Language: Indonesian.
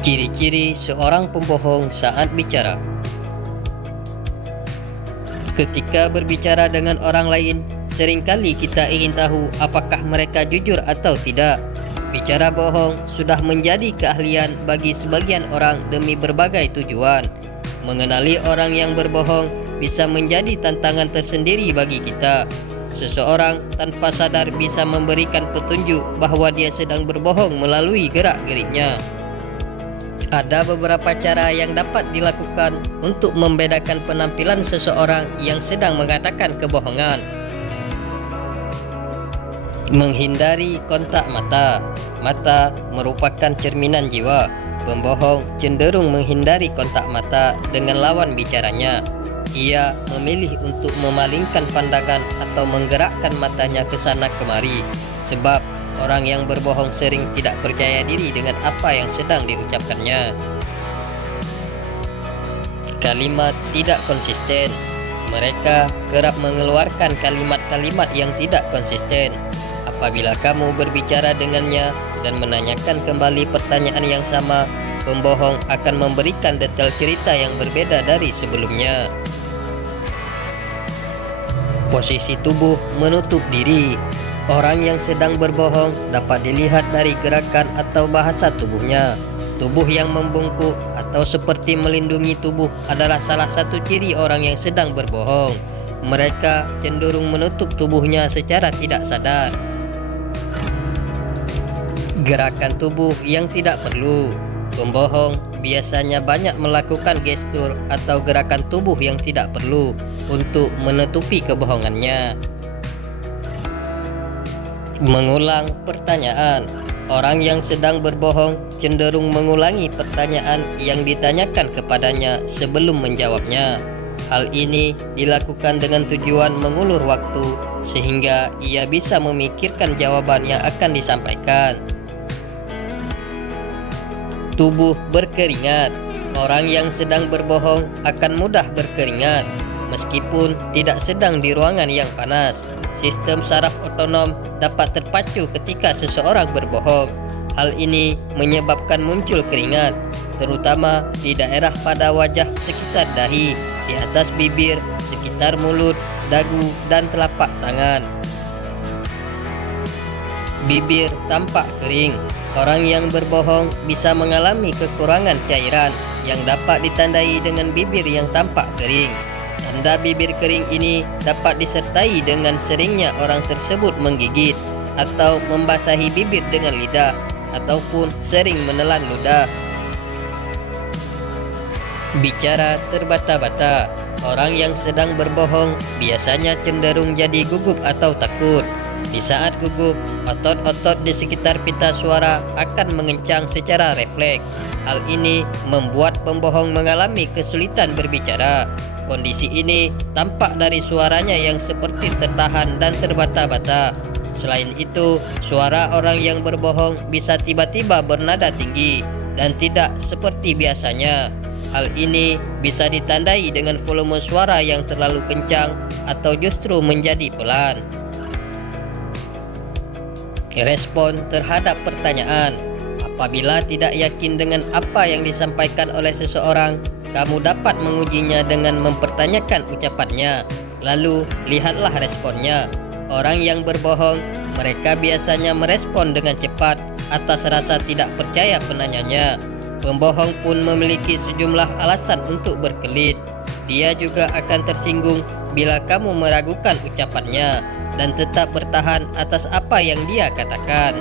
Ciri-ciri seorang pembohong saat bicara. Ketika berbicara dengan orang lain, seringkali kita ingin tahu apakah mereka jujur atau tidak. Bicara bohong sudah menjadi keahlian bagi sebagian orang demi berbagai tujuan. Mengenali orang yang berbohong bisa menjadi tantangan tersendiri bagi kita. Seseorang tanpa sadar bisa memberikan petunjuk bahwa dia sedang berbohong melalui gerak-geriknya. Ada beberapa cara yang dapat dilakukan untuk membedakan penampilan seseorang yang sedang mengatakan kebohongan. Menghindari kontak mata. Mata merupakan cerminan jiwa. Pembohong cenderung menghindari kontak mata dengan lawan bicaranya. Ia memilih untuk memalingkan pandangan atau menggerakkan matanya ke sana kemari, sebab orang yang berbohong sering tidak percaya diri dengan apa yang sedang diucapkannya. Kalimat tidak konsisten. Mereka kerap mengeluarkan kalimat-kalimat yang tidak konsisten. Apabila kamu berbicara dengannya dan menanyakan kembali pertanyaan yang sama, pembohong akan memberikan detail cerita yang berbeda dari sebelumnya. Posisi tubuh menutup diri. Orang yang sedang berbohong dapat dilihat dari gerakan atau bahasa tubuhnya. Tubuh yang membungkuk atau seperti melindungi tubuh adalah salah satu ciri orang yang sedang berbohong. Mereka cenderung menutup tubuhnya secara tidak sadar. Gerakan tubuh yang tidak perlu. Pembohong biasanya banyak melakukan gestur atau gerakan tubuh yang tidak perlu untuk menutupi kebohongannya. Mengulang pertanyaan. Orang yang sedang berbohong cenderung mengulangi pertanyaan yang ditanyakan kepadanya sebelum menjawabnya. Hal ini dilakukan dengan tujuan mengulur waktu sehingga ia bisa memikirkan jawaban yang akan disampaikan. Tubuh berkeringat. Orang yang sedang berbohong akan mudah berkeringat meskipun tidak sedang di ruangan yang panas. Sistem saraf otonom dapat terpacu ketika seseorang berbohong. Hal ini menyebabkan muncul keringat, terutama di daerah pada wajah sekitar dahi, di atas bibir, sekitar mulut, dagu, dan telapak tangan. Bibir tampak kering. Orang yang berbohong bisa mengalami kekurangan cairan yang dapat ditandai dengan bibir yang tampak kering. Tanda bibir kering ini dapat disertai dengan seringnya orang tersebut menggigit atau membasahi bibir dengan lidah ataupun sering menelan ludah. Bicara terbata-bata. Orang yang sedang berbohong biasanya cenderung jadi gugup atau takut. Di saat gugup, otot-otot di sekitar pita suara akan mengencang secara refleks. Hal ini membuat pembohong mengalami kesulitan berbicara. Kondisi ini tampak dari suaranya yang seperti tertahan dan terbata-bata. Selain itu, suara orang yang berbohong bisa tiba-tiba bernada tinggi dan tidak seperti biasanya. Hal ini bisa ditandai dengan volume suara yang terlalu kencang atau justru menjadi pelan. Respon terhadap pertanyaan. Apabila tidak yakin dengan apa yang disampaikan oleh seseorang, kamu dapat mengujinya dengan mempertanyakan ucapannya. Lalu, lihatlah responnya. Orang yang berbohong, mereka biasanya merespon dengan cepat atas rasa tidak percaya penanyanya. Pembohong pun memiliki sejumlah alasan untuk berkelit. Dia juga akan tersinggung bila kamu meragukan ucapannya dan tetap bertahan atas apa yang dia katakan.